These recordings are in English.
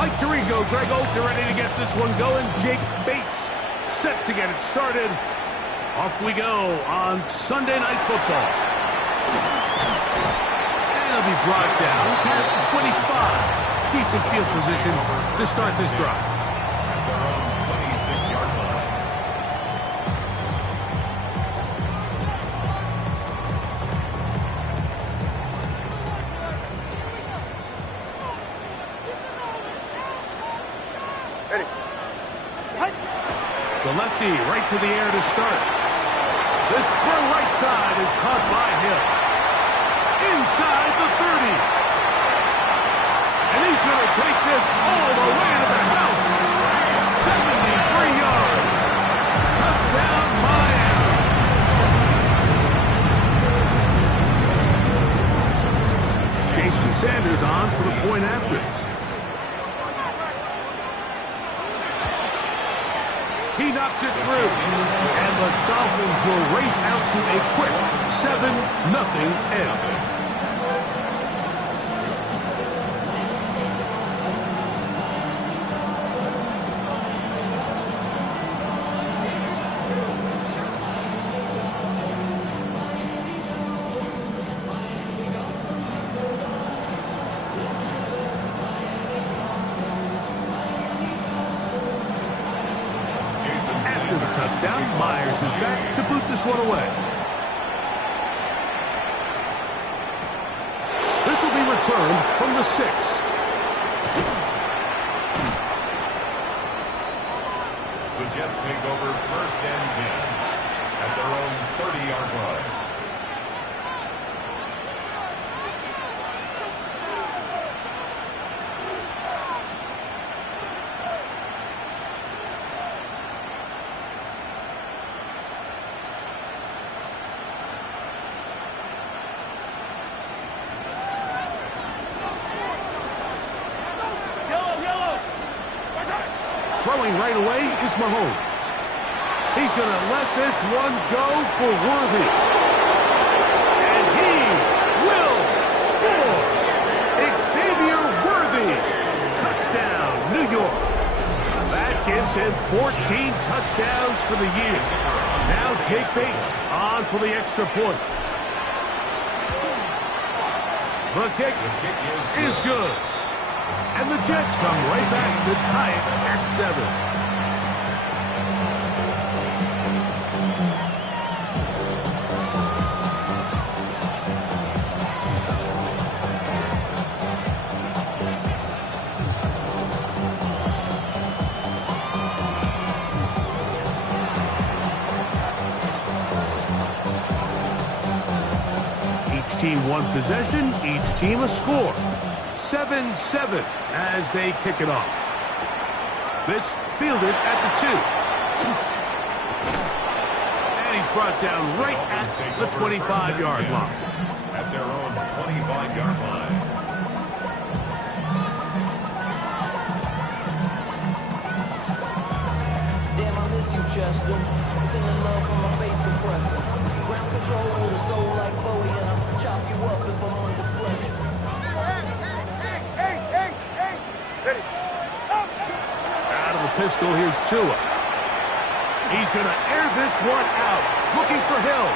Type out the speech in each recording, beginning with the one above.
Like Tirico, Greg Oates are ready to get this one going. Jake Bates set to get it started. Off we go on Sunday Night Football. And it'll be brought down past the 25. Decent field position to start this drive. At their own 26-yard line. Ready. The lefty right to the air to start. This throw right side is caught by Hill. Inside the 30. And he's going to take this all the way to the house. 73 yards. Touchdown, Miami. Jason Sanders on for the point after. He knocks it through. And the Dolphins will race out to a quick 7-0 edge. After the touchdown, Myers is back to boot this one away. This will be returned from the 6. The Jets take over 1st and 10 at their own 30-yard line. Throwing right away is Mahomes. He's going to let this one go for Worthy. And he will score. Xavier Worthy. Touchdown, New York. That gives him 14 touchdowns for the year. Now Jake Bates on for the extra point. The kick is good. And the Jets come right back to tie it at 7. Each team one possession, each team a score. 7-7 as they kick it off. This fielded at the 2. And he's brought down right at the 25-yard line. At their own 25-yard line. Damn, I miss you, Chester. Sending love from my bass compressor. Ground control with a soul like Bowie, and I'll chop you up if I'm under pressure. Out of the pistol, here's Tua. He's going to air this one out, looking for Hill.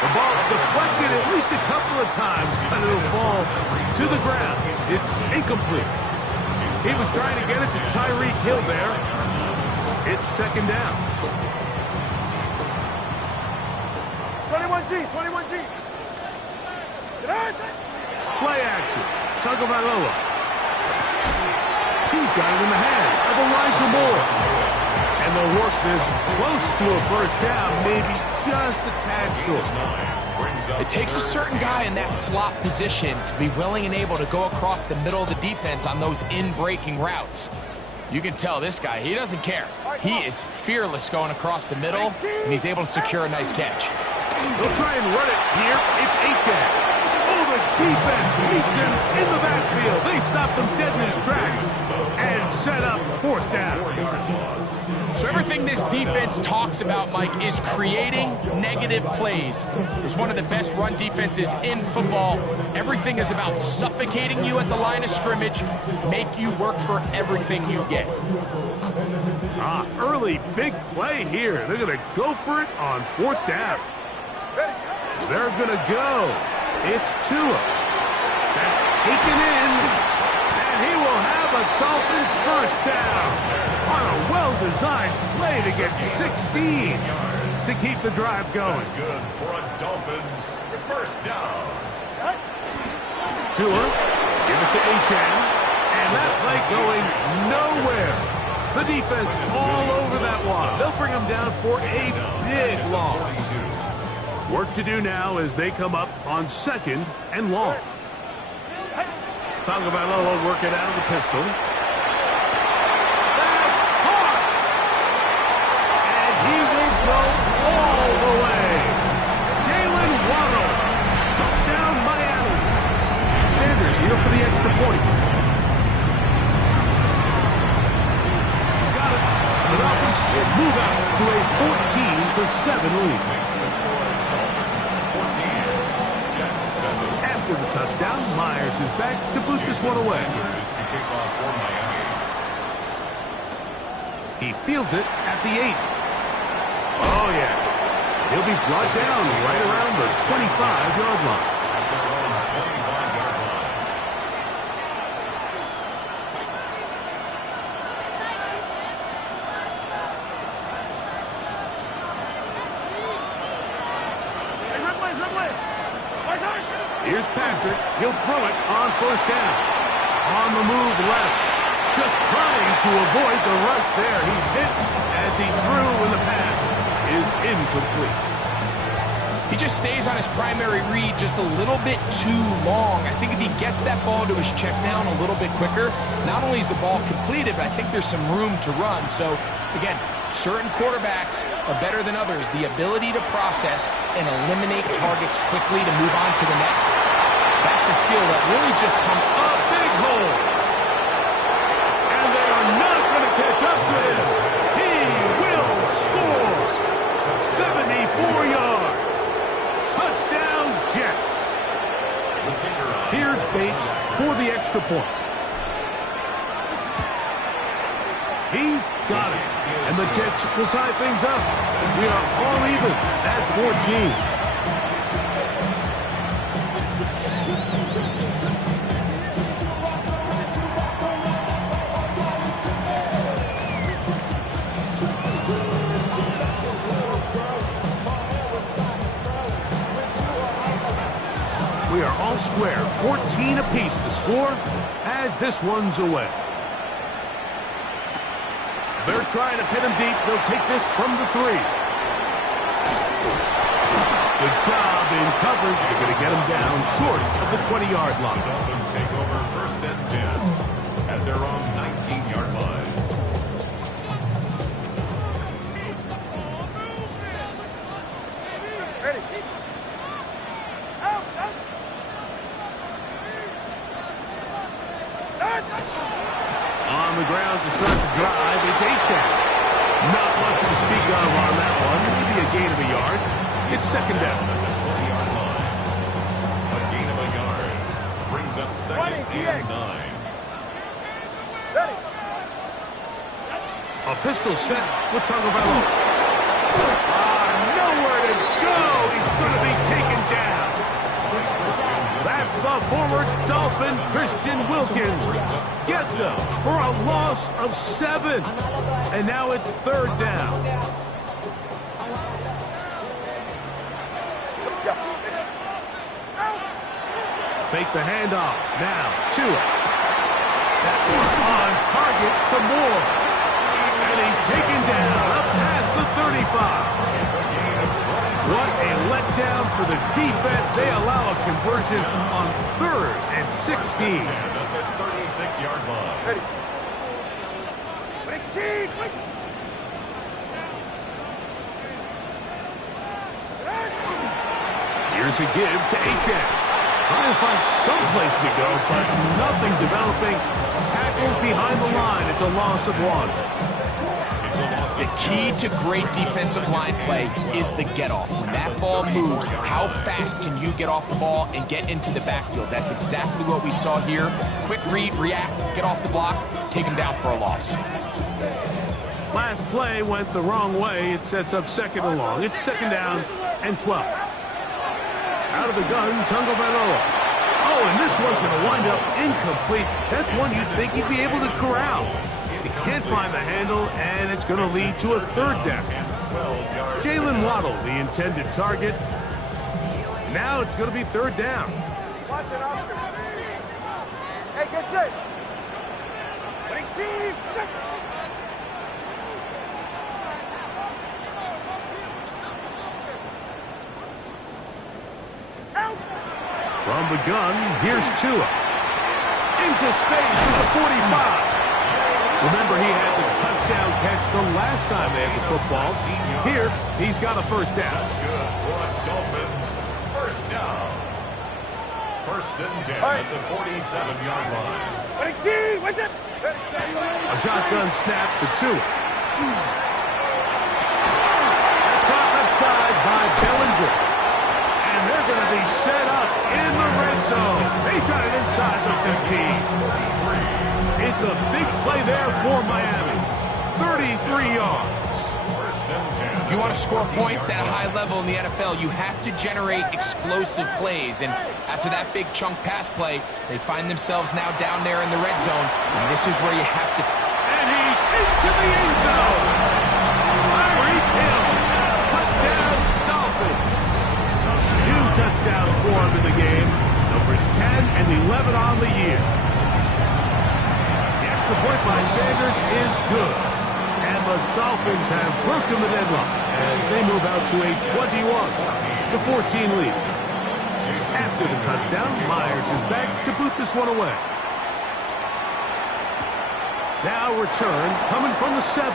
The ball deflected at least a couple of times, but it'll fall to the ground. It's incomplete. He was trying to get it to Tyreek Hill there. It's 2nd down. 21G, 21G. Play action. Tagovailoa. He's got it in the hands of Elijah Moore. And they'll work this close to a 1st down, maybe just a tad short. It takes a certain guy in that slot position to be willing and able to go across the middle of the defense on those in-breaking routes. You can tell this guy, he doesn't care. He is fearless going across the middle, and he's able to secure a nice catch. They'll try and run it here. It's Achane. Oh, the defense meets him in the backfield. They stop him dead in his tracks and set up fourth down. So everything this defense talks about, Mike, is creating negative plays. It's one of the best run defenses in football. Everything is about suffocating you at the line of scrimmage, make you work for everything you get. Early big play here. They're going to go for it on fourth down. They're going to go. It's Tua. That's taken in, and he will have a Dolphins first down on a well-designed play to get 16 to keep the drive going. That's good for a Dolphins first down. Tua, give it to Achane, and that play going nowhere. The defense all over that one. They'll bring him down for a big loss. Work to do now as they come up on second and long. Tagovailoa working out of the pistol. That's caught! And he will go all the way. Jalen Waddle. Touchdown Miami. Sanders here for the extra point. He's got it. The Dolphins will move out to a 14-7 lead. After the touchdown, Myers is back to boot this one away. He fields it at the 8. Oh, yeah. He'll be brought down right around the 25-yard line. Here's Patrick. He'll throw it on first down. On the move left. Just trying to avoid the rush there. He's hit as he threw when the pass is incomplete. He just stays on his primary read just a little bit too long. I think if he gets that ball to his check down a little bit quicker, not only is the ball completed, but I think there's some room to run. So, again, certain quarterbacks are better than others. The ability to process and eliminate targets quickly to move on to the next. That's a skill that really just comes a big hole. And they are not going to catch up to him. He will score. 74 yards. Touchdown Jets. Here's Bates for the extra point. He's got it. And the Jets will tie things up. We are all even at 14. We are all square. 14 apiece the score as this one's away. They're trying to pin him deep. They'll take this from the 3. Good job in coverage. They're going to get him down short of the 20-yard line. The Dolphins take over first and 10 at their own 19-yard line. Ready. On the ground to start the drive, it's Achane. Not much to speak of on that one. Maybe a gain of a yard. It's second down. At the 20-yard line. A gain of a yard brings up second and 9. Ready. A pistol set with Tagovailoa. Nowhere to go. He's going to be taken down. That's the former Dolphin Christian Wilkins. Gets him for a loss of 7. And now it's third down. Fake the handoff. Now, Tua. That's on target to Moore. And he's taken down up past the 35. What a letdown for the defense. They allow a conversion on 3rd and 16. At the 36-yard line. Ready. Quick, G, quick. Here's a give to Achane. Trying to find some place to go, but nothing developing. Tackled behind the line. It's a loss of 1. The key to great defensive line play is the get-off. When that ball moves, how fast can you get off the ball and get into the backfield? That's exactly what we saw here. Quick read, react, get off the block, take him down for a loss. Last play went the wrong way. It sets up 2nd and long. It's 2nd down and 12. Out of the gun, Tagovailoa. Oh, and this one's going to wind up incomplete. That's one you'd think he'd be able to corral. He can't find the handle, and it's going to lead to a 3rd down. Jalen Waddle, the intended target. Now it's going to be 3rd down. Watch it, Oscar. Hey, get set. Winning team. From the gun, here's Tua. Into space with the 45. Remember, he had the touchdown catch the last time they had the football. Here, he's got a 1st down. That's good for the Dolphins. 1st down. 1st and 10 at the 47-yard line. Winning team. What's it? A shotgun snap for Tua. That's caught left side by Bellinger. And they're going to be set up in the red zone. They've got it inside the 15. It's a big play there for Miami. 33 yards. 1st and 10. If you want to score points at a high level in the NFL, you have to generate explosive plays. And after that big chunk pass play, they find themselves now down there in the red zone. And this is where you have to... And he's into the end zone. Tyreek Hill. Touchdown, Dolphins. 2 touchdowns for him in the game. Numbers 10 and 11 on the year. The point by Sanders is good. And the Dolphins have broken the deadlock as they move out to a 21-14 lead. After the touchdown, Myers is back to boot this one away. Now return coming from the 7.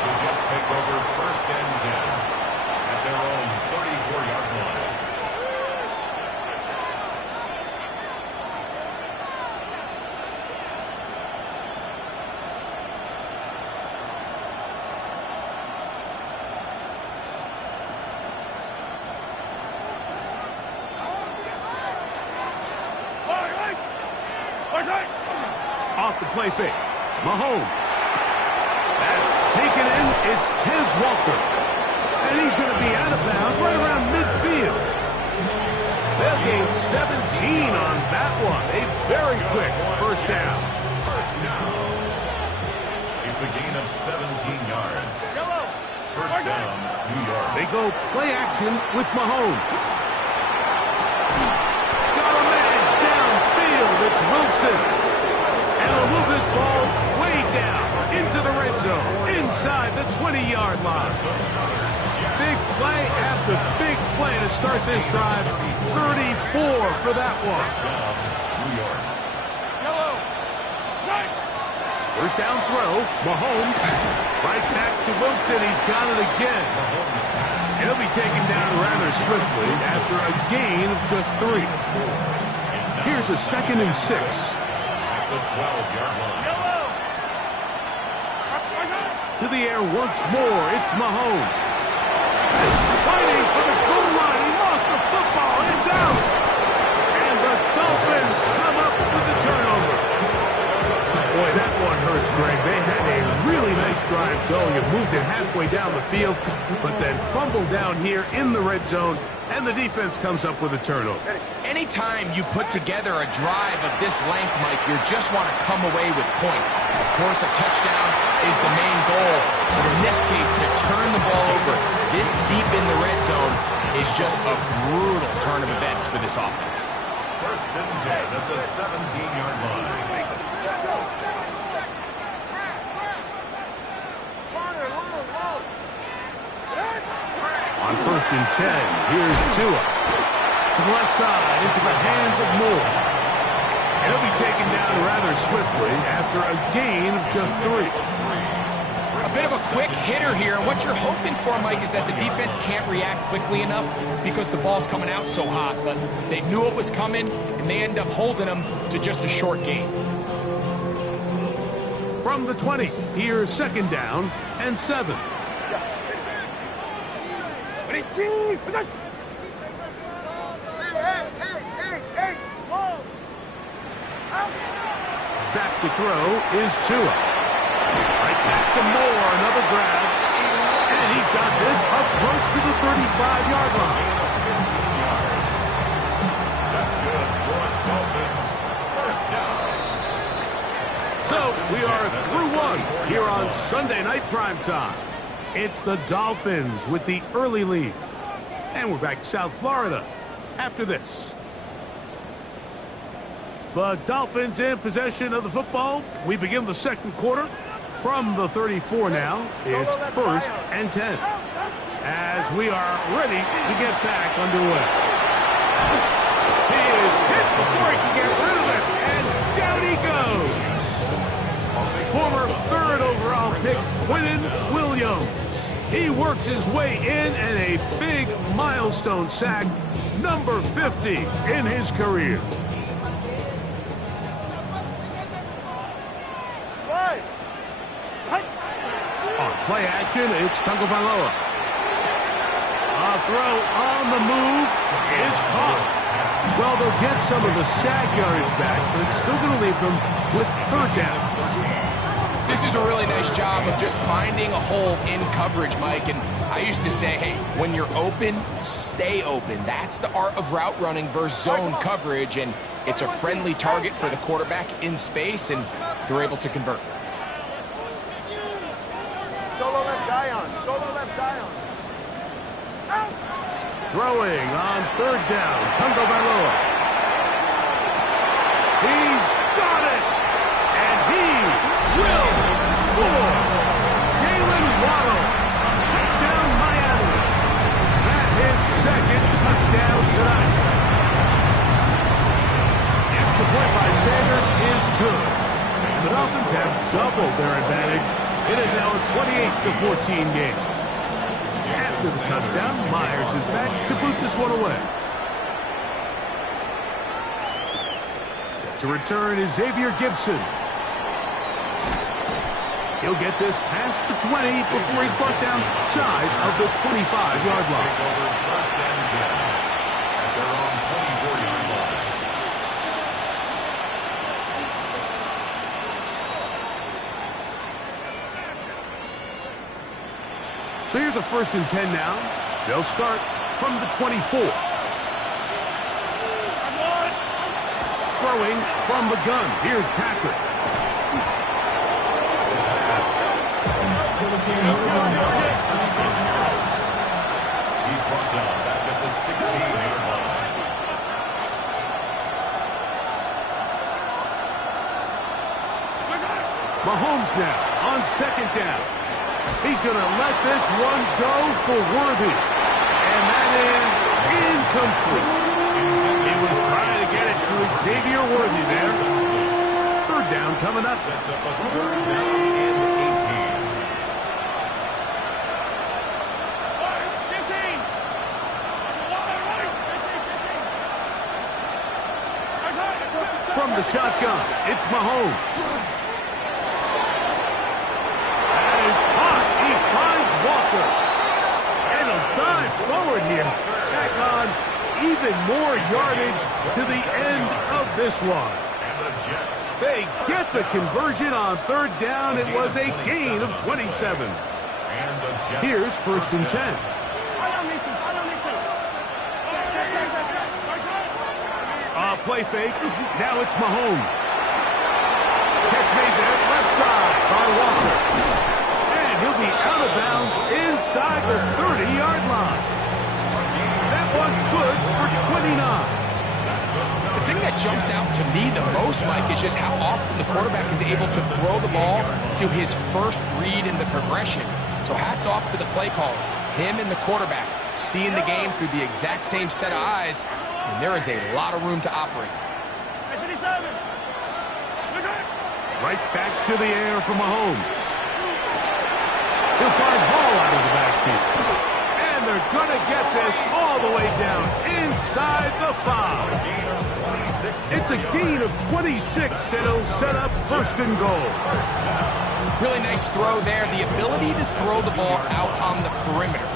The Jets take over 1st and 10 at their own 34-yard line. Off the play fake. Mahomes. That's taken in. It's Tez Walker. And he's going to be out of bounds right around midfield. They'll gain 17 on that one. A very quick 1st down. 1st down. It's a gain of 17 yards. 1st down, New York. They go play action with Mahomes. Got a man downfield. It's Wilson. And he'll move this ball way down into the red zone, inside the 20-yard line. Big play after big play to start this drive. 34 for that one. New York. 1st down throw, Mahomes. Right back to Wilson. He's got it again. He'll be taken down rather swiftly after a gain of just 3. Here's a 2nd and 6. The 12-yard line. To the air once more, it's Mahomes. Fighting for the goal line. He lost the football. It's out. And the Dolphins come up with the turnover. Boy, that one hurts, Greg. They had a really nice drive going and moved it halfway down the field, but then fumbled down here in the red zone, and the defense comes up with a turnover. Anytime you put together a drive of this length, Mike, you just want to come away with points. Of course, a touchdown is the main goal, but in this case, to turn the ball over this deep in the red zone is just a brutal turn of events for this offense. 1st and 10 at the 17-yard line. On 1st and 10, here's Tua. To the left side, into the hands of Moore. He'll be taken down rather swiftly after a gain of just 3. A bit of a quick hitter here. And what you're hoping for, Mike, is that the defense can't react quickly enough because the ball's coming out so hot. But they knew it was coming, and they end up holding them to just a short gain. From the 20, here's 2nd down and 7. Back to throw is Tua. Right back to Moore, another grab. And he's got this up close to the 35-yard line. 15 yards. That's good for Dolphins. First down. So we are through one here on Sunday Night Primetime. It's the Dolphins with the early lead. And we're back to South Florida after this. The Dolphins in possession of the football. We begin the 2nd quarter. From the 34 now, it's 1st and 10. As we are ready to get back underway. He is hit before he can get rid of it. And down he goes. Former 3rd overall pick, Quinnen Williams. He works his way in and a big milestone sack, number 50 in his career. On play action, it's Tagovailoa. A throw on the move is caught. Well, they'll get some of the sack yardage back, but it's still going to leave them with 3rd down. This is a really nice job of just finding a hole in coverage, Mike. And I used to say, hey, when you're open, stay open. That's the art of route running versus zone coverage. And it's a friendly target for the quarterback in space, and they're able to convert. Solo left Zion. Solo left Zion. Throwing on 3rd down, Tagovailoa. He's got it, and he will score. Jalen Waddle, touchdown Miami. That is 2nd touchdown tonight. Extra point by Sanders is good. And the Dolphins have doubled their advantage. It is now a 28-14 game. After the touchdown, Myers is back to boot this one away. Set to return is Xavier Gibson. He'll get this past the 20 before he's brought down shy of the 25-yard line. First and 10 at their own 24-yard line. So here's a 1st and 10 now. They'll start from the 24. Throwing from the gun. Here's Patrick. He's brought down back at the 16-yard line. Mahomes now on 2nd down. He's going to let this one go for Worthy. And that is incomplete. He was trying to get it to Xavier Worthy there. 3rd down coming up. Sets up a 3rd down and 18. From the shotgun, it's Mahomes. Walker. And a dive forward here. Tack on even more yardage to the end of this one. They get the conversion on 3rd down. It was a gain of 27. Here's 1st and 10. Play fake. Now it's Mahomes. Catch made there, left side by Walker. And he'll be out of bounds inside the 30-yard line. That one good for 29. The thing that jumps out to me the most, Mike, is just how often the quarterback is able to throw the ball to his first read in the progression. So hats off to the play caller. Him and the quarterback seeing the game through the exact same set of eyes, and there is a lot of room to operate. Right back to the air for Mahomes. He'll find Hall out of the backfield. And they're going to get this all the way down inside the 5. It's a gain of 26, and it'll set up first and goal. Really nice throw there. The ability to throw the ball out on the perimeter.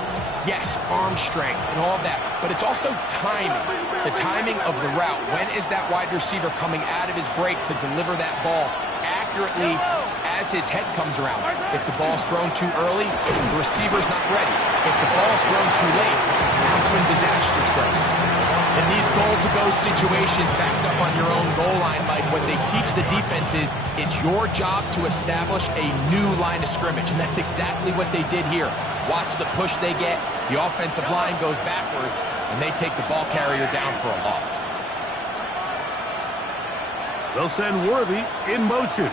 Yes, arm strength and all that, but it's also timing. The timing of the route. When is that wide receiver coming out of his break to deliver that ball accurately as his head comes around? If the ball's thrown too early, the receiver's not ready. If the ball's thrown too late, that's when disaster strikes. In these goal-to-go situations backed up on your own goal line, Mike, what they teach the defense is it's your job to establish a new line of scrimmage, and that's exactly what they did here. Watch the push they get. The offensive line goes backwards, and they take the ball carrier down for a loss. They'll send Worthy in motion.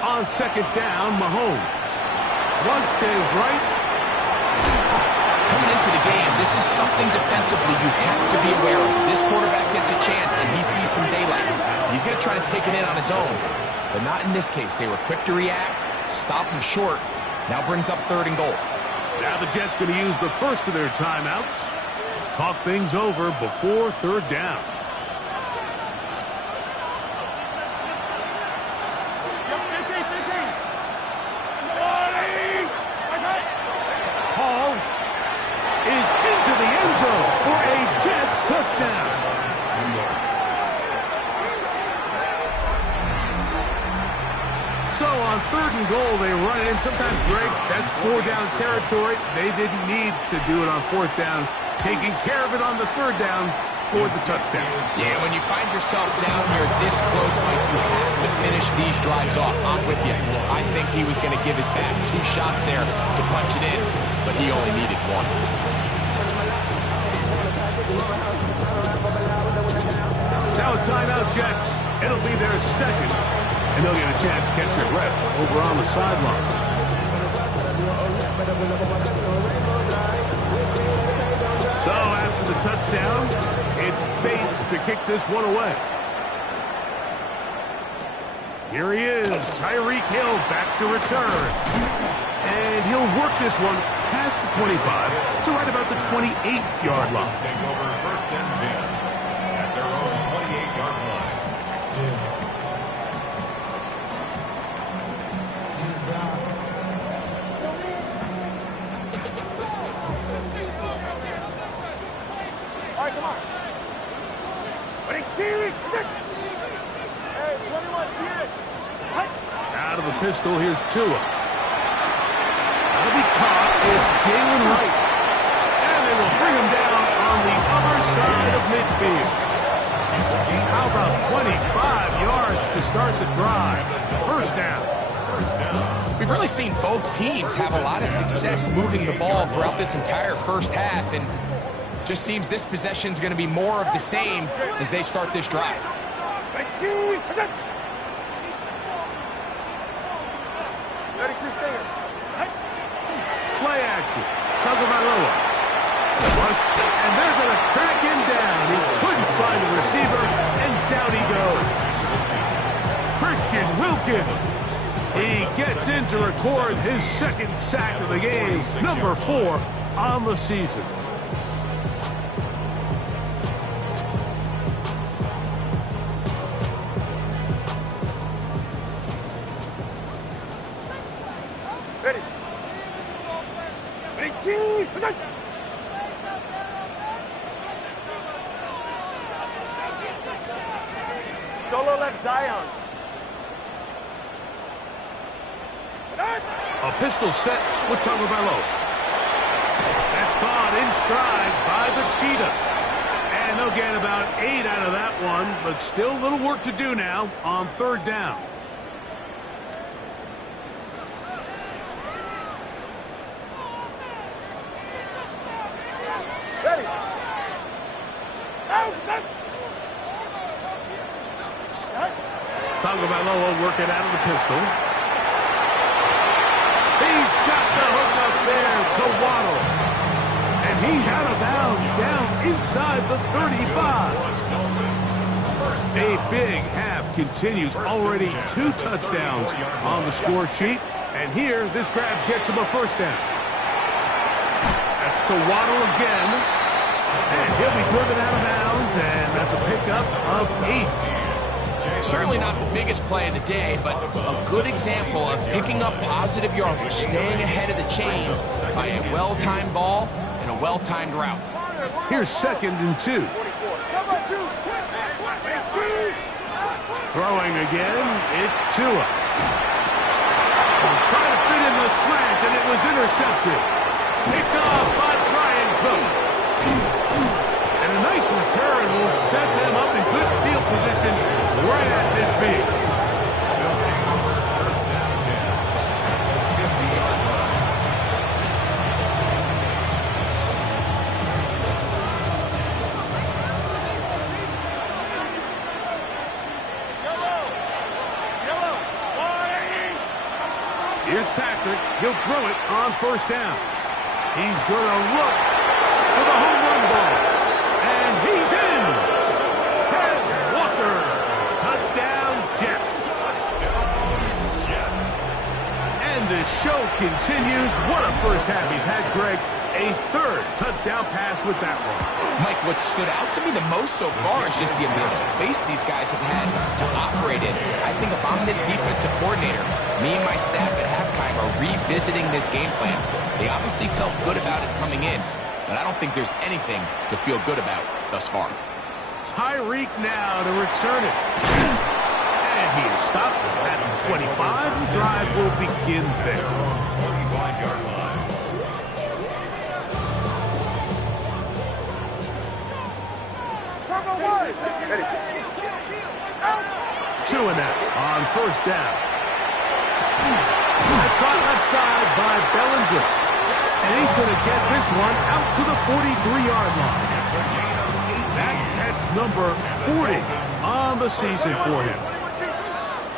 On second down, Mahomes. Flush to his right. Coming into the game, this is something defensively you have to be aware of. This quarterback gets a chance and he sees some daylight. He's going to try to take it in on his own, but not in this case. They were quick to react, stop him short. Now brings up third and goal. Now the Jets going to use the first of their timeouts. Talk things over before third down. Hall is into the end zone for a Jets touchdown. So on third and goal, they run it in. Sometimes, Greg, that's 4-down territory. They didn't need to do it on fourth down. Taking care of it on the third down for the touchdown. Yeah, when you find yourself down here this close, Mike, you have to finish these drives off. I'm with you. I think he was going to give his back 2 shots there to punch it in, but he only needed 1. Now a timeout, Jets. It'll be their second, and they'll get a chance to catch their breath over on the sideline. So after the touchdown, it's Bates to kick this one away. Here he is, Tyreek Hill back to return. And he'll work this one past the 25 to right about the 28-yard line. Take over first and 10 at their own 28-yard line. All right, come on. Ready, T. Hey, 21, T. Out of the pistol, here's Tua. That'll be caught. It's Jalen Wright. And they will bring him down on the other side of midfield. How about 25 yards to start the drive? First down. We've really seen both teams have a lot of success moving the ball throughout this entire first half, and just seems this possession is going to be more of the same as they start this drive. Play action. Tagovailoa. Rushed, and they're going to track him down. He couldn't find the receiver, and down he goes. Christian Wilkins. He gets in to record his second sack of the game, number 4 on the season. Ready. Ready, T. Solo left Zion. A pistol set with Tagovailoa. That's caught in stride by the Cheetah. And they'll get about 8 out of that one, but still a little work to do now on third down. Ready. Tagovailoa working out of the pistol. He's got the hook up there to Waddle. And he's out of bounds down inside the 35. A big half continues. Already 2 touchdowns on the score sheet. And here, this grab gets him a first down. That's to Waddle again. And he'll be driven out of bounds, and that's a pickup of 8. Certainly not the biggest play of the day, but a good example of picking up positive yardage, staying ahead of the chains by a well-timed ball and a well-timed route. Here's 2nd and 2. Throwing again, it's Tua. Trying to fit in the slant, and it was intercepted. Picked off by Brian Cook. And a nice return will set them up in good field position right at midfield. They'll take over first down 10 at the 50-yard line. Here's Patrick. He'll throw it on first down. He's going to look for the home run ball. And he's in. Tez Walker. Touchdown, Jets. And the show continues. What a first half he's had, Greg. A 3rd touchdown pass with that one. Mike, what stood out to me the most so far is just the amount of space these guys have had to operate in. I think if I'm this defensive coordinator, me and my staff at halftime are revisiting this game plan. They obviously felt good about it coming in, but I don't think there's anything to feel good about thus far. Tyreek now to return it. And he is stopped at the 25. The drive will begin there. 25-yard line. Tua now on first down. That's caught left side by Bellinger. And he's going to get this one out to the 43-yard line. That catch number 40 on the season for him.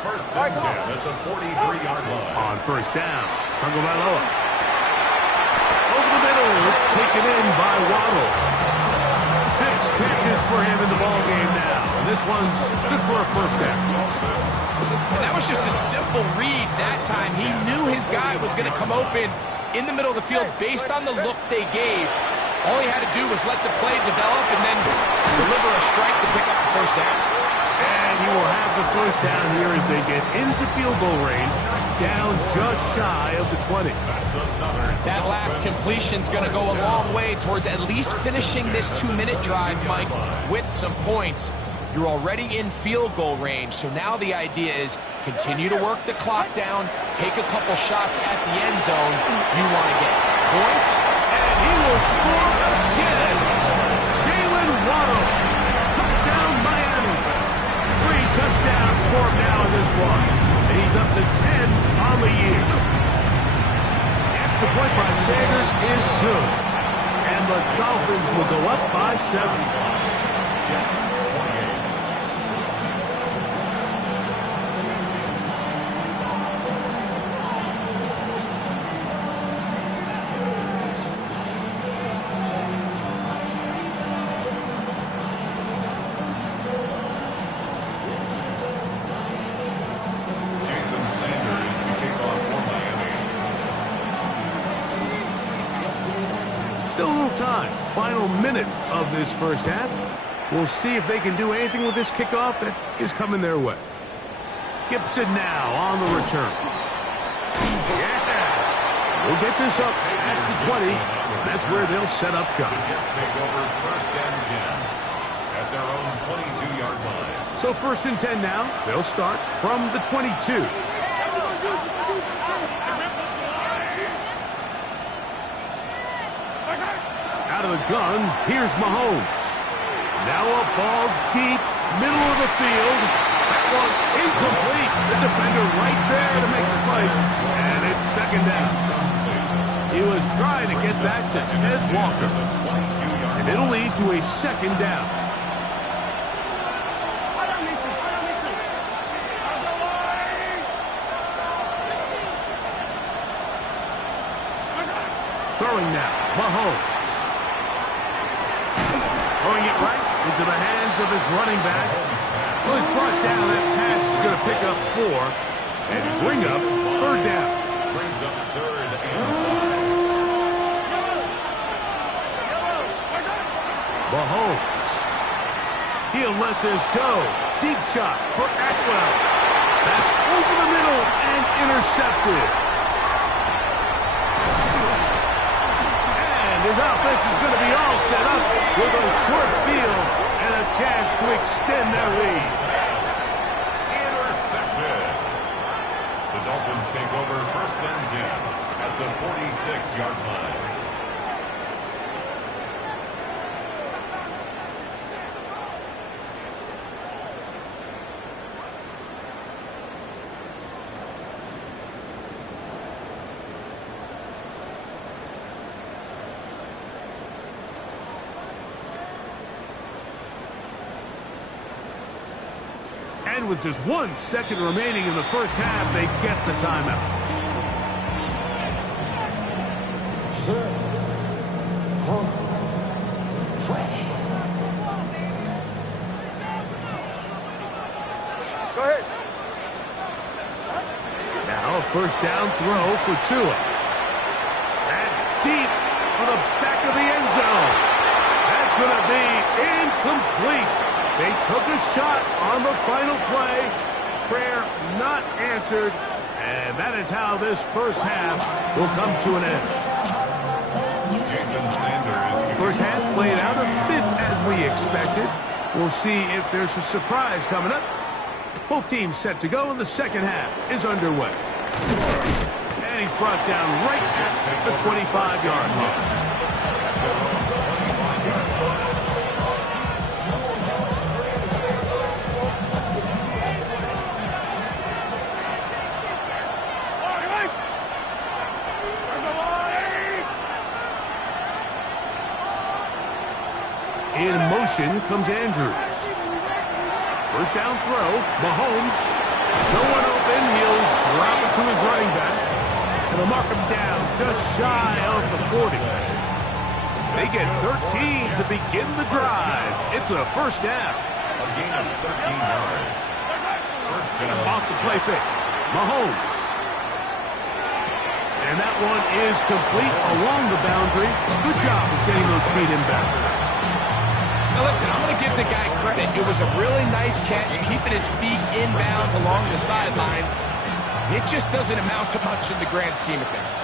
First and 10 at the 43-yard line. On first down, Tagovailoa. Over the middle, it's taken in by Waddle. 6 catches for him in the ballgame now. And this one's good for a first down. And that was just a simple read that time. He knew his guy was going to come open in the middle of the field based on the look they gave. All he had to do was let the play develop and then deliver a strike to pick up the first down. And he will have the first down here as they get into field goal range, down just shy of the 20. That last completion's going to go a long way towards at least finishing this 2-minute drive, Mike, with some points. You're already in field goal range, so now the idea is continue to work the clock down, take a couple shots at the end zone. You want to get points, and he will score again. Jalen Waddle, touchdown Miami. 3 touchdowns for him now in this one, and he's up to 10 on the year. Extra point by Sanders is good, and the Dolphins will go up by 7. Jets. Still a little time. Final minute of this first half. We'll see if they can do anything with this kickoff that is coming their way. Gibson now on the return. Yeah! We'll get this up past the 20. That's where they'll set up shop. The Jets take over first and 10 at their own 22-yard line. So first and 10 now. They'll start from the 22. Out of the gun, here's Mahomes. Now a ball deep, middle of the field. That one incomplete. The defender right there to make the play. And it's second down. He was trying to get that to Tez Walker. And it'll lead to a second down. Throwing now, Mahomes. Throwing it right into the hands of his running back. Well, he's brought down. That pass is going to pick up 4 and bring up 3rd down. Brings up 3rd and 5. Mahomes. He'll let this go. Deep shot for Atwell. That's over the middle and intercepted. And his offense is going to be all set up with a short field and a chance to extend their lead. Intercepted. The Dolphins take over 1st and 10 at the 46-yard line. And with just 1 second remaining in the first half, they get the timeout. Go ahead. Now a 1st down throw for Tua. That's deep for the back of the end zone. That's going to be incomplete. They took a shot on the final play. Prayer not answered. And that is how this first half will come to an end. Jason Sanders. First half played out a bit as we expected. We'll see if there's a surprise coming up. Both teams set to go, and the second half is underway. And he's brought down right at the 25-yard line. In motion comes Andrews. 1st down throw, Mahomes. No one open, he'll drop it to his running back. And they'll mark him down just shy of the 40. They get 13 to begin the drive. It's a 1st down. A gain of 13 yards. 1st down. Off the play fake, Mahomes. And that one is complete along the boundary. Good job of getting those feet in bounds. Now listen, I'm going to give the guy credit. It was a really nice catch, keeping his feet inbounds along the sidelines. It just doesn't amount to much in the grand scheme of things.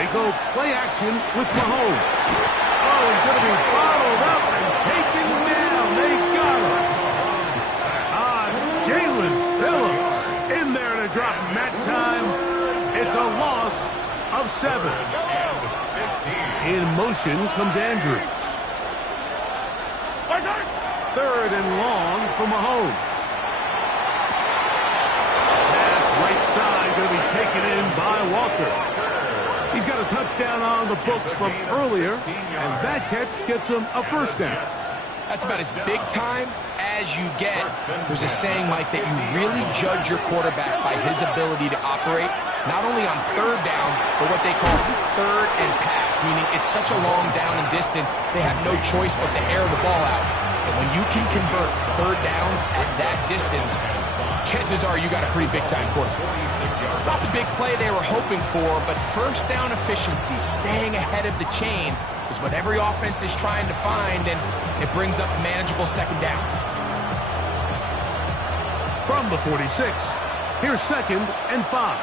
They go play action with Mahomes. Oh, he's going to be bottled up and taken down. They got him. Jalen Phillips in there to drop him that time. It's a loss of 7. In motion comes Andrews. 3rd and long for Mahomes. Pass right side going to be taken in by Walker. He's got a touchdown on the books from earlier, and that catch gets him a 1st down. That's about as big time as you get. There's a saying, Mike, that you really judge your quarterback by his ability to operate not only on 3rd down, but what they call 3rd and pass, meaning it's such a long down and distance, they have no choice but to air the ball out. And when you can convert 3rd downs at that distance, chances are you got a pretty big-time quarterback. It's not the big play they were hoping for, but 1st down efficiency, staying ahead of the chains, is what every offense is trying to find, and it brings up a manageable 2nd down. From the 46, here's 2nd and 5.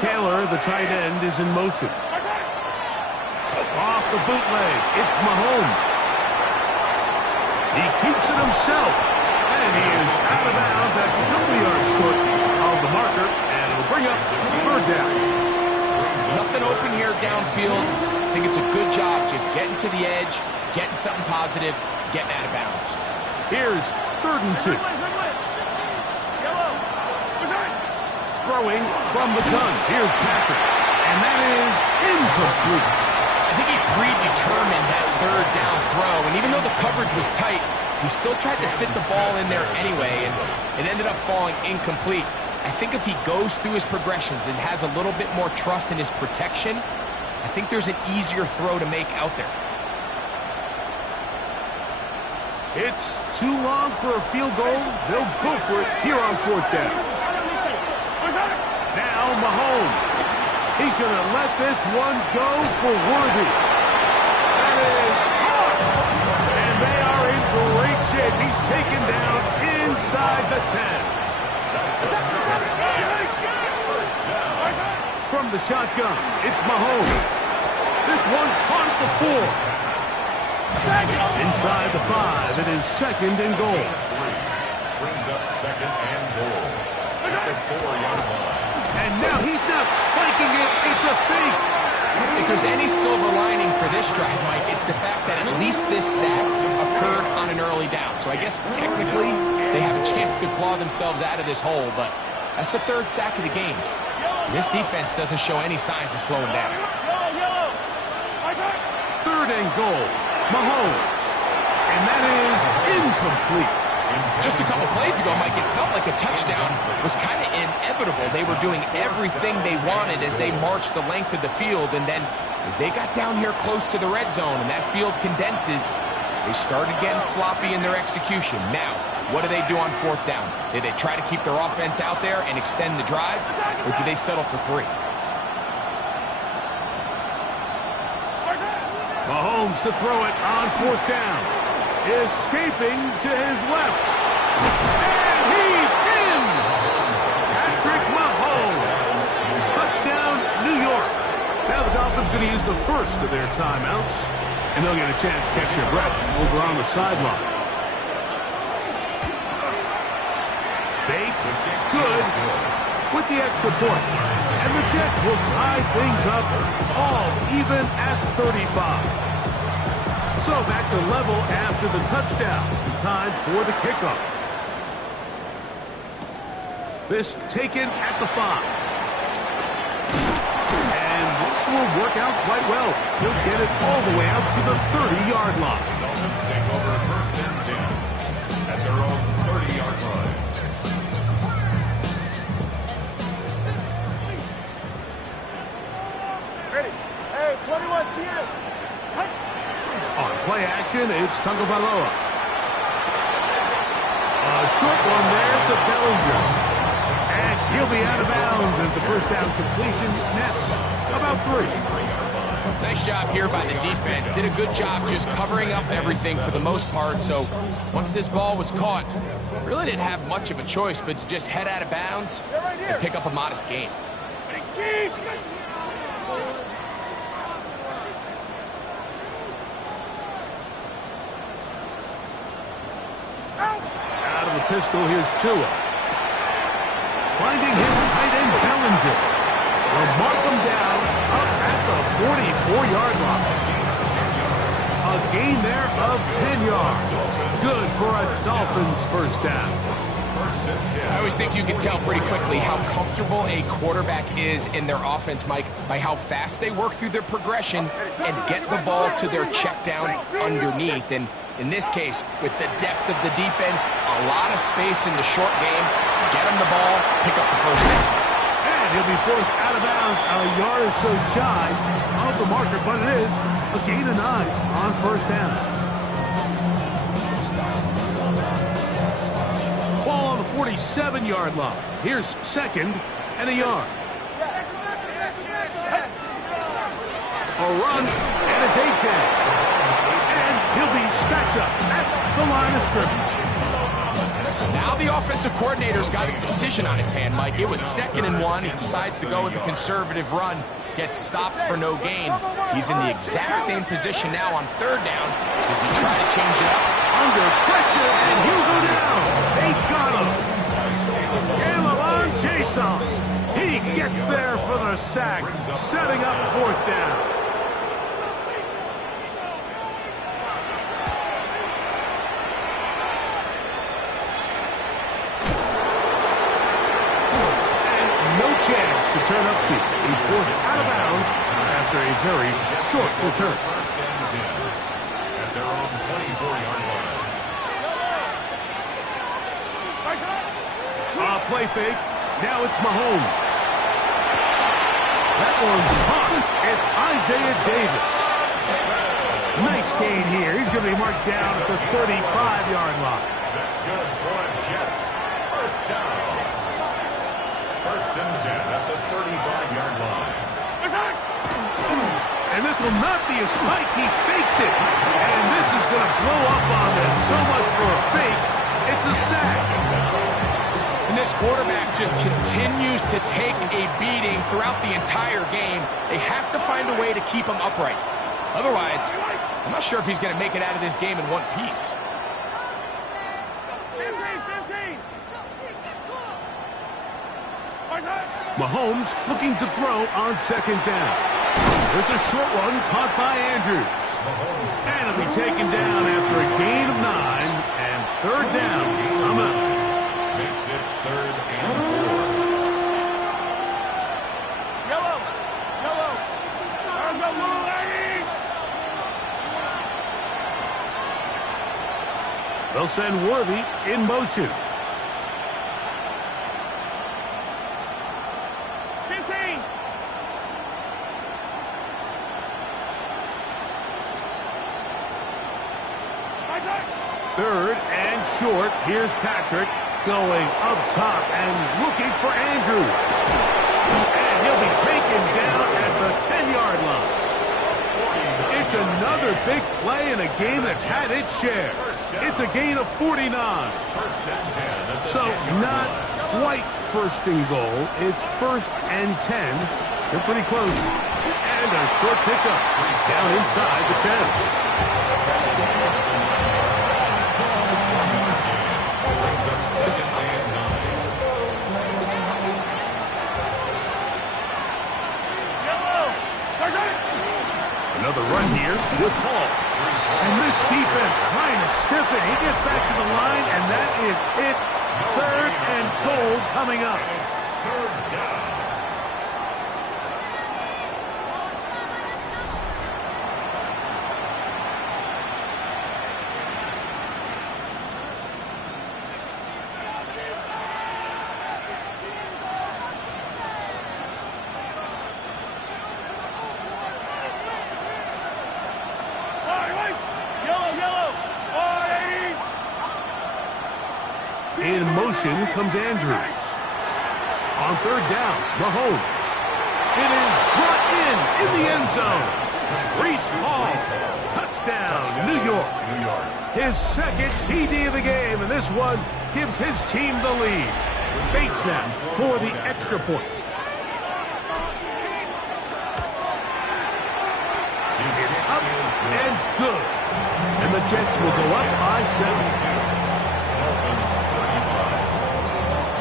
Taylor, the tight end, is in motion. Off the bootleg, it's Mahomes. He keeps it himself, and he is out of bounds. That's a couple yards short of the marker, and it'll bring up 3rd down. Nothing open here downfield. I think it's a good job just getting to the edge, getting something positive, getting out of bounds. Here's 3rd and 2. Throwing from the gun. Here's Patrick. And that is incomplete. I think he predetermined that 3rd down throw. And even though the coverage was tight, he still tried to fit the ball in there anyway. And it ended up falling incomplete. I think if he goes through his progressions and has a little bit more trust in his protection, I think there's an easier throw to make out there. It's too long for a field goal. They'll go for it here on fourth down. Now Mahomes. He's going to let this one go for Worthy. That is hard. And they are in great shape. He's taken down inside the 10. From the shotgun, it's Mahomes. This one caught at the 4. Inside the 5, it is second and goal. Brings up second and goal at the 4-yard line. And now he's not spiking it, it's a fake. If there's any silver lining for this drive, Mike, it's the fact that at least this sack occurred on an early down. So I guess technically they have a chance to claw themselves out of this hole, but that's the 3rd sack of the game. This defense doesn't show any signs of slowing down. 3rd and goal. Mahomes. And that is incomplete. Just a couple plays ago, Mike, it felt like a touchdown was kind of inevitable. They were doing everything they wanted as they marched the length of the field, and then as they got down here close to the red zone and that field condenses, they started getting sloppy in their execution. Now, what do they do on 4th down? Do they try to keep their offense out there and extend the drive, or do they settle for 3? Mahomes to throw it on 4th down. Escaping to his left. And he's in! Patrick Mahomes. Touchdown, New York. Now the Dolphins going to use the first of their timeouts. And they'll get a chance to catch their breath over on the sideline. Bates, good, with the extra point. And the Jets will tie things up all even at 35. So back to level after the touchdown. Time for the kickoff. This taken at the 5. And this will work out quite well. He'll get it all the way out to the 30-yard line. Dolphins take over 1st and 10 at their own 30-yard line. Ready? Hey, 21's here. On play action, it's Tagovailoa. A short one there to Bellinger. And he'll be out of bounds as the first down completion nets about 3. Nice job here by the defense. Did a good job just covering up everything for the most part. So once this ball was caught, really didn't have much of a choice but to just head out of bounds and pick up a modest gain. Out of the pistol, here's Tua. Finding his tight end, Bellinger. Will mark him down up at the 44-yard line. A gain there of 10 yards. Good for a Dolphins first down. I always think you can tell pretty quickly how comfortable a quarterback is in their offense, Mike, by how fast they work through their progression and get the ball to their check down underneath. And in this case, with the depth of the defense, a lot of space in the short game, get him the ball, pick up the first down. And he'll be forced out of bounds a yard or so shy of the marker, but it is a gain of 9 on first down. Ball on the 47-yard line. Here's second and a yard. A run, and it's A.J. And he'll be stacked up at the line of scrimmage. Now the offensive coordinator's got a decision on his hand, Mike. It was 2nd and 1. He decides to go with a conservative run, gets stopped for no gain. He's in the exact same position now on 3rd down. Does he try to change it up? Under pressure, and he'll go down. They got him. Gaelan Jason. He gets there for the sack, setting up 4th down. Chance to turn up feet. He's forced out of bounds after a very short return. 1st and 10 at their own 24-yard line. Play fake. Now it's Mahomes. That one's caught. It's Isaiah Davis. Nice gain here. He's going to be marked down at the 35-yard line. That's good for the Jets. First down. First and 10 at the 35-yard line. And this will not be a spike. He faked it. And this is going to blow up on them. So much for a fake. It's a sack. And this quarterback just continues to take a beating throughout the entire game. They have to find a way to keep him upright. Otherwise, I'm not sure if he's going to make it out of this game in one piece. 15. Mahomes looking to throw on second down. There's a short one caught by Andrews. And it'll be taken down after a gain of 9 and third down. I'm out. Makes it third and 4. Yellow. Go, little lady. They'll send Worthy in motion. 15. Third and short. Here's Patrick going up top and looking for Andrews. And he'll be taken down at the 10-yard line. It's another big play in a game that's had its share. It's a gain of 49. First and 10. So not quite first and goal. It's first and 10. They're pretty close. And a short pickup. Down inside the 10. Another run here with Hall. And this defense trying to stiff it. He gets back to the line, and that is it. Third and goal coming up. Third down. In motion comes Andrews. On third down, Mahomes. It is brought in the end zone. Breece Hall, touchdown, New York. His second TD of the game, and this one gives his team the lead. Bates now for the extra point. It's up and good. And the Jets will go up by 7.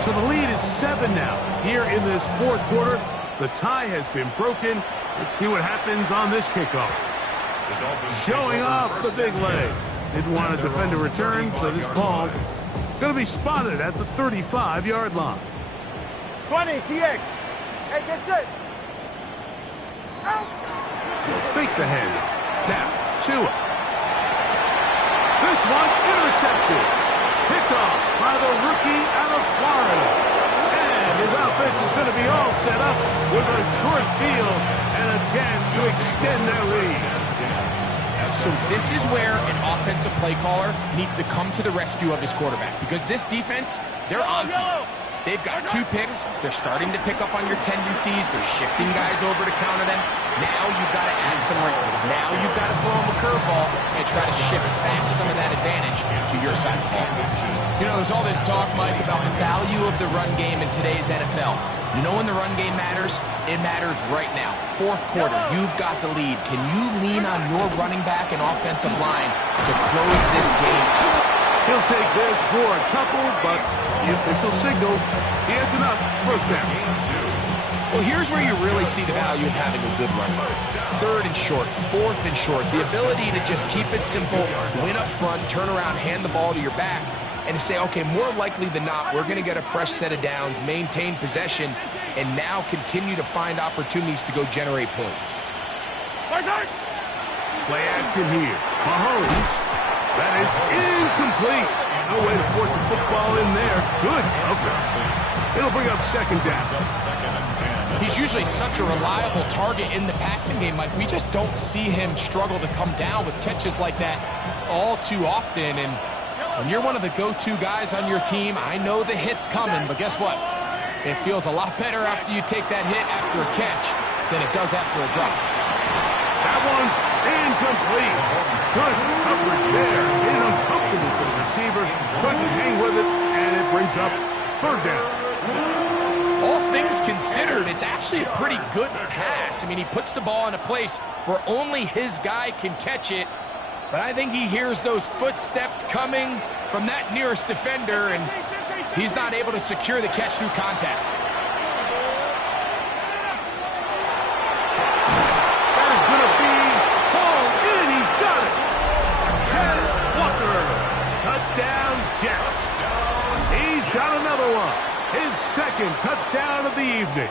So the lead is 7 now. Here in this fourth quarter, the tie has been broken. Let's see what happens on this kickoff. Showing off the big leg. Didn't want to defend a return, so this ball is going to be spotted at the 35-yard line. 20, TX. Hey, get set. Out. Fake the handoff. Now, Tua. This one intercepted. Picked off by the rookie out of Florida. And his offense is going to be all set up with a short field and a chance to extend their lead. So this is where an offensive play caller needs to come to the rescue of his quarterback, because this defense, they're on to you. They've got 2 picks. They're starting to pick up on your tendencies. They're shifting guys over to counter them. Now you've got to add some wrinkles. Now you've got to throw them a curveball and try to shift back some of that advantage to your side of the ball. You know, there's all this talk, Mike, about the value of the run game in today's NFL. You know when the run game matters? It matters right now. Fourth quarter, you've got the lead. Can you lean on your running back and offensive line to close this game out? He'll take this for a couple, but the official signal, he has enough. First down. Well, here's where you really see the value of having a good run game. Third and short, fourth and short, the ability to just keep it simple, win up front, turn around, hand the ball to your back, and to say, okay, more likely than not, we're going to get a fresh set of downs, maintain possession, and now continue to find opportunities to go generate points. Play action here. Mahomes. That is incomplete. No way to force the football in there. Good coverage. It'll bring up second down. He's usually such a reliable target in the passing game, Mike. We just don't see him struggle to come down with catches like that all too often. And when you're one of the go-to guys on your team, I know the hit's coming, but guess what? It feels a lot better after you take that hit after a catch than it does after a drop. That one's incomplete. Good coverage there. Made it uncomfortable for the receiver. Couldn't hang with it, and it brings up third down. All things considered, it's actually a pretty good pass. I mean, he puts the ball in a place where only his guy can catch it, but I think he hears those footsteps coming from that nearest defender, and he's not able to secure the catch through contact. That is going to be hauled in. He's got it. Kenneth Walker. Touchdown, Jets. He's got another one. His second touchdown of the evening.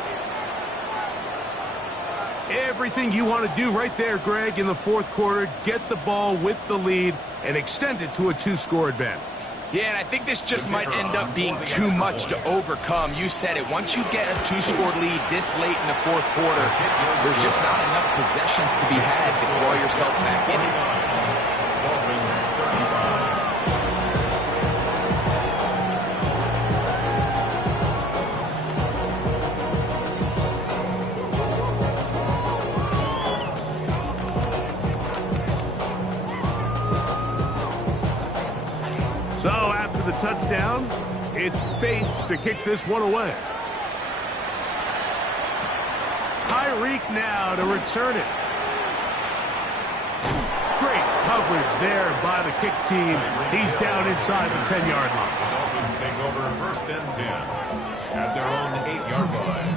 Everything you want to do right there, Greg, in the fourth quarter. Get the ball with the lead and extend it to a 2-score advantage. Yeah, and I think this just might end up being too much to overcome. You said it. Once you get a 2-score lead this late in the fourth quarter, there's just not enough possessions to be had to claw yourself back in it. So after the touchdown, it's Bates to kick this one away. Tyreek now to return it. Great coverage there by the kick team. He's down inside the 10-yard line. The Dolphins take over first and 10 at their own 8-yard line.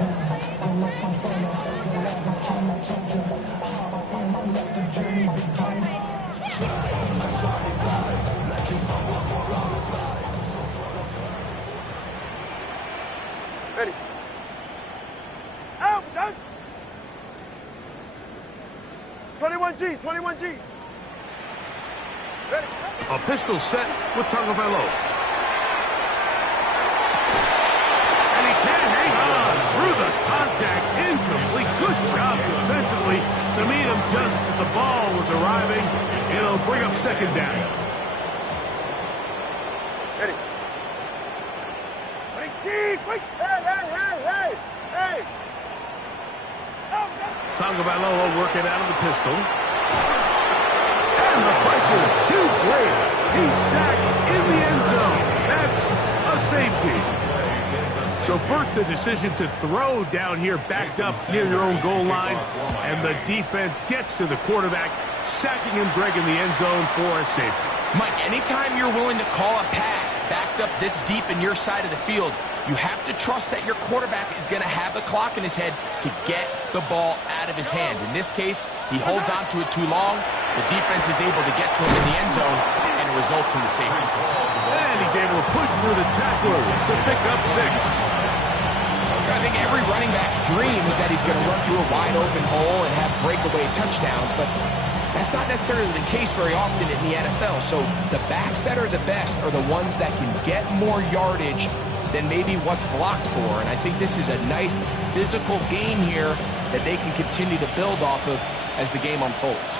Ready. Out, done. 21G, 21G. Ready. A pistol set with Tagovailoa. And he can't hang on through the contact. Incomplete. Good job defensively to meet him just as the ball was arriving. It'll bring up second down. Ready. 20G, quick. Hey. Out, done. Tagovailoa working out of the pistol. And the pressure too great. He's sacked in the end zone. That's a safety. So first the decision to throw down here backed up near your own goal line. And the defense gets to the quarterback, sacking him, Greg, in the end zone for a safety. Mike, anytime you're willing to call a pass backed up this deep in your side of the field, you have to trust that your quarterback is going to have the clock in his head to get the ball out of his hand. In this case, he holds on to it too long. The defense is able to get to him in the end zone, and it results in the safety. And he's able to push through the tacklers to pick up 6. I think every running back's dream is that he's going to run through a wide open hole and have breakaway touchdowns, but that's not necessarily the case very often in the NFL. So the backs that are the best are the ones that can get more yardage than maybe what's blocked for. And I think this is a nice physical game here that they can continue to build off of as the game unfolds.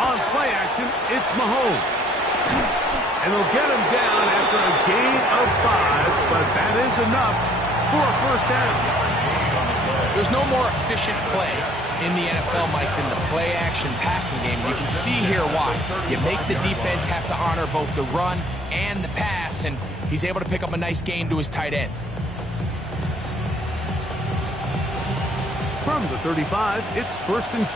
On play action, it's Mahomes. And they'll get him down after a gain of 5, but that is enough for a first down. There's no more efficient play in the NFL, Mike, than the play-action passing game. You can see here why. You make the defense have to honor both the run and the pass, and he's able to pick up a nice gain to his tight end. From the 35, it's first and...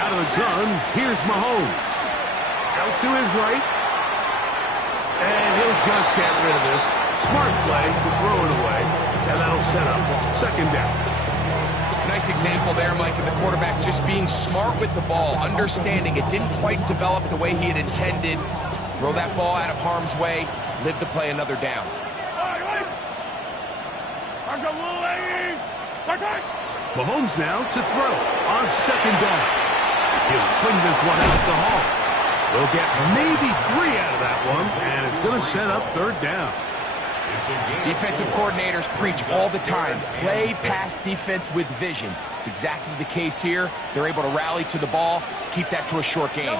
Out of the gun, here's Mahomes. Out to his right. And he'll just get rid of this. Smart play to throw it away. And that'll set up second down. Nice example there, Mike, of the quarterback just being smart with the ball, understanding it didn't quite develop the way he had intended. Throw that ball out of harm's way, live to play another down. Mahomes now to throw on second down. He'll swing this one out to Hall. They'll get maybe 3 out of that one, and it's going to set up third down. Defensive coordinators preach all the time, play pass defense with vision. It's exactly the case here. They're able to rally to the ball, keep that to a short game.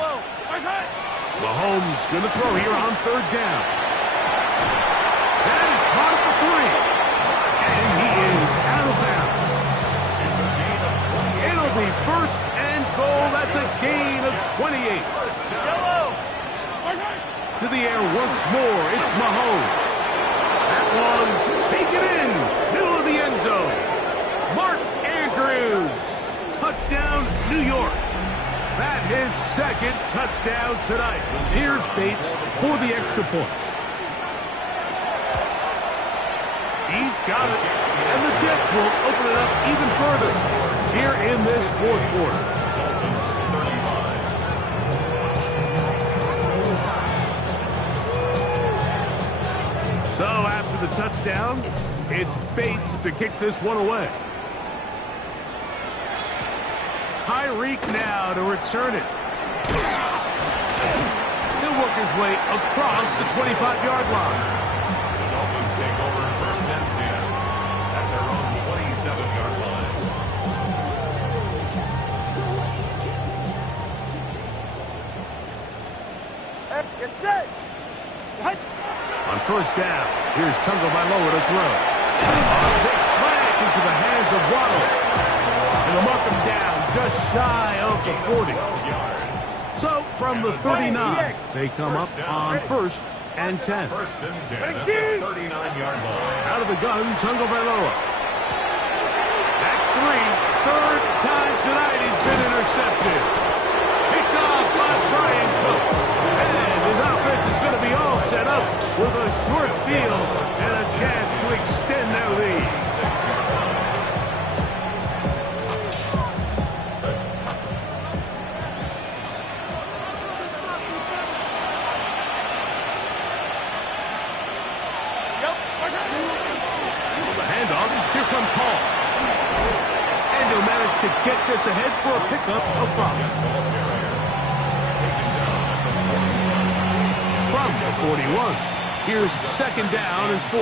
Mahomes going to throw here on third down. That is caught at the 3. And he is out of bounds. It'll be first and goal. That's a gain of 28. To the air once more. It's Mahomes. That one taken in. Middle of the end zone. Mark Andrews. Touchdown, New York. That his second touchdown tonight. Here's Bates for the extra point. He's got it. And the Jets will open it up even further here in this fourth quarter. So after the touchdown, it's Bates to kick this one away. Tyreek now to return it. He'll work his way across the 25-yard line. The Dolphins take over first and 10 at their own 27-yard line. Hey, get set. On first down, here's Tagovailoa to throw. A big smack into the hands of Waddle. And they'll mark him down just shy of the 40. So from the 39, they come up on first and 10. First and 10 at the 39-yard line. Out of the gun, Tagovailoa. That's 3. Third time tonight he's been intercepted. Picked off by Brian Cook. And his offense is going to be all set up with a short field and a chance to extend their lead. The handoff, here comes Hall. And he'll manage to get this ahead for a pickup of 5. From the 41. Here's second down and 4.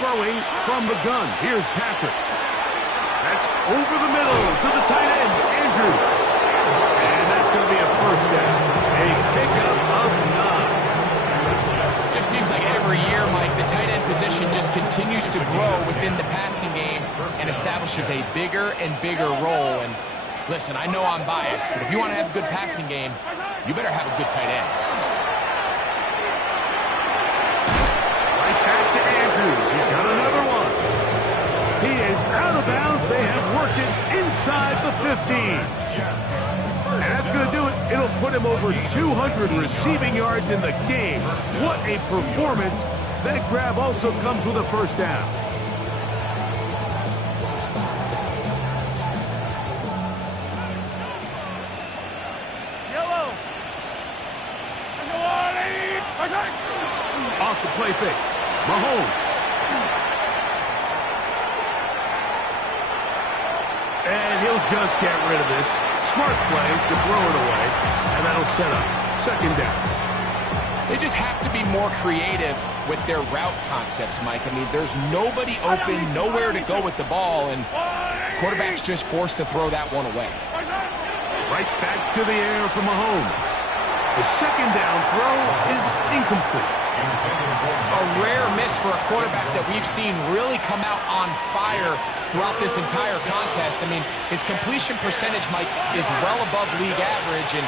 Throwing from the gun. Here's Patrick. That's over the middle to the tight end, Andrews. And that's going to be a first down. A pickup of 9. Just seems like every year, Mike, the tight end position just continues to grow within the passing game and establishes a bigger and bigger role. And listen, I know I'm biased, but if you want to have a good passing game, you better have a good tight end. Right back to Andrews. He's got another one. He is out of bounds. They have worked it inside the 15. And that's going to do it. It'll put him over 200 receiving yards in the game. What a performance. That grab also comes with a first down. Off the play fake. Mahomes. And he'll just get rid of this. Smart play to throw it away. And that'll set up second down. They just have to be more creative with their route concepts, Mike. I mean, there's nobody open, nowhere to go with the ball, and quarterback's just forced to throw that one away. Right back to the air for Mahomes. The second down throw is incomplete. A rare miss for a quarterback that we've seen really come out on fire throughout this entire contest. I mean, his completion percentage, Mike, is well above league average, and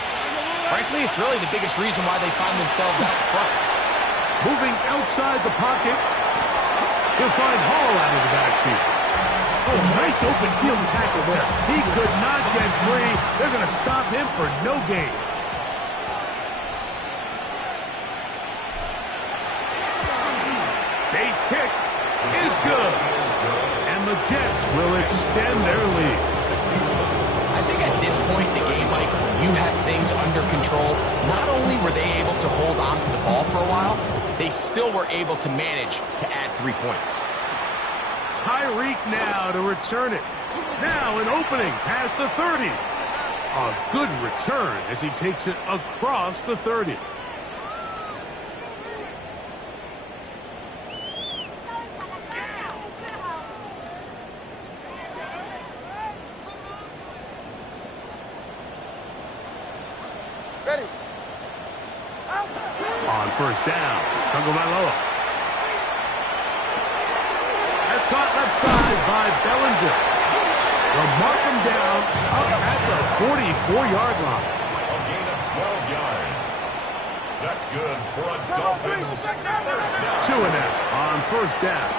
frankly, it's really the biggest reason why they find themselves out front. Moving outside the pocket, he'll find Hall out of the backfield. Oh, nice open field tackle there. He could not get free. They're going to stop him for no gain. Bates' kick is good. And the Jets will extend their lead. I think at this point in the game, Mike, when you have things under control, not only were they able to hold on to the ball for a while, they still were able to manage to add 3 points. Tyreek now to return it. Now an opening past the 30. A good return as he takes it across the 30. Ready. Out. On first down, Tagovailoa. That's caught left side by Bellinger. They'll mark him down up at the 44-yard line. A gain of 12 yards. That's good for a Dolphins first down. 2 and out on first down.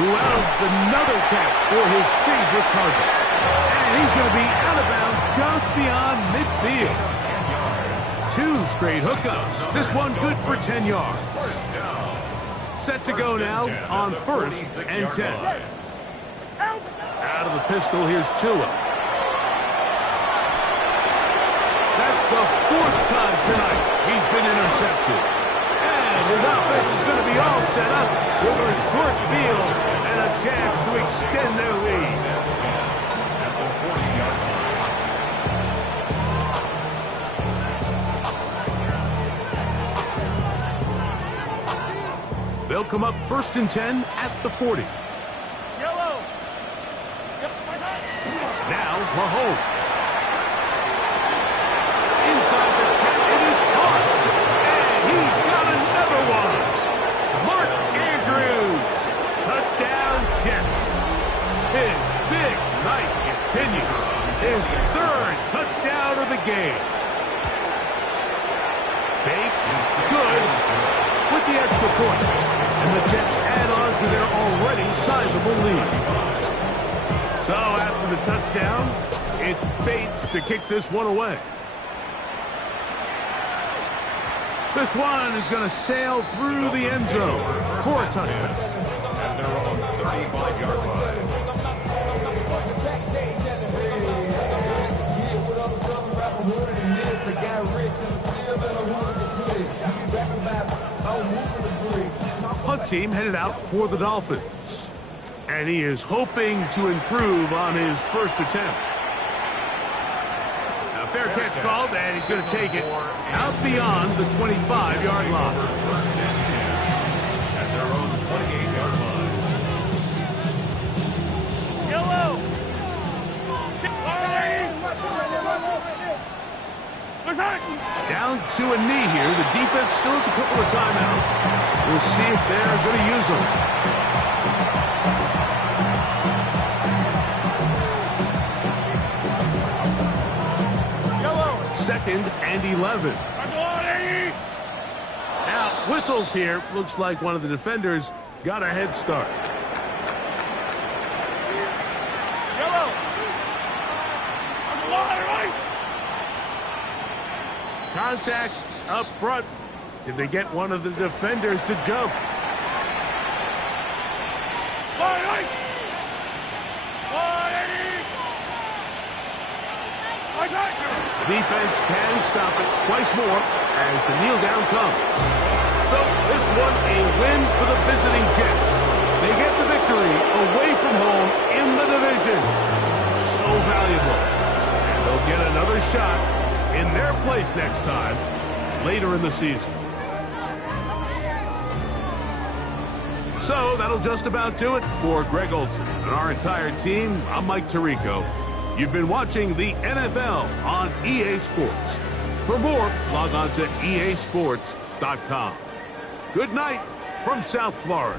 Who else? Another catch for his favorite target. And he's going to be out of bounds just beyond midfield. 2 straight hookups. This one good for 10 yards. First down. Set to go now on first and 10. Out of the pistol, here's Tua. That's the 4th time tonight he's been intercepted. And his offense is going to be all set up with a short field and a chance to extend their lead. At the 40-yard line. They'll come up first and 10 at the 40. Yellow. Now Mahomes. Inside the 10, it is caught. And he's got another one. Mark Andrews. Touchdown Jets. His big night continues. His 3rd touchdown of the game. Bates, good with the extra point. And the Jets add on to their already sizable lead. So after the touchdown, it's Bates to kick this one away. This one is going to sail through the end zone for a touchdown. At their own 35-yard line. Punt team headed out for the Dolphins. And he is hoping to improve on his first attempt. Now, fair catch called, and he's going to take it out beyond the 25-yard line. First and 10 at their own 28-yard line. Yellow. Down to a knee here. The defense still has a couple of timeouts. We'll see if they're going to use them. Second and 11. Now, whistles here. Looks like one of the defenders got a head start. Yellow. Contact up front. Did they get one of the defenders to jump? The defense can stop it twice more as the kneel down comes. So this one a win for the visiting Jets. They get the victory away from home in the division. It's so valuable. And they'll get another shot in their place next time later in the season. So that'll just about do it for Greg Olson and our entire team. I'm Mike Tirico. You've been watching the NFL on EA Sports. For more, log on to easports.com. Good night from South Florida.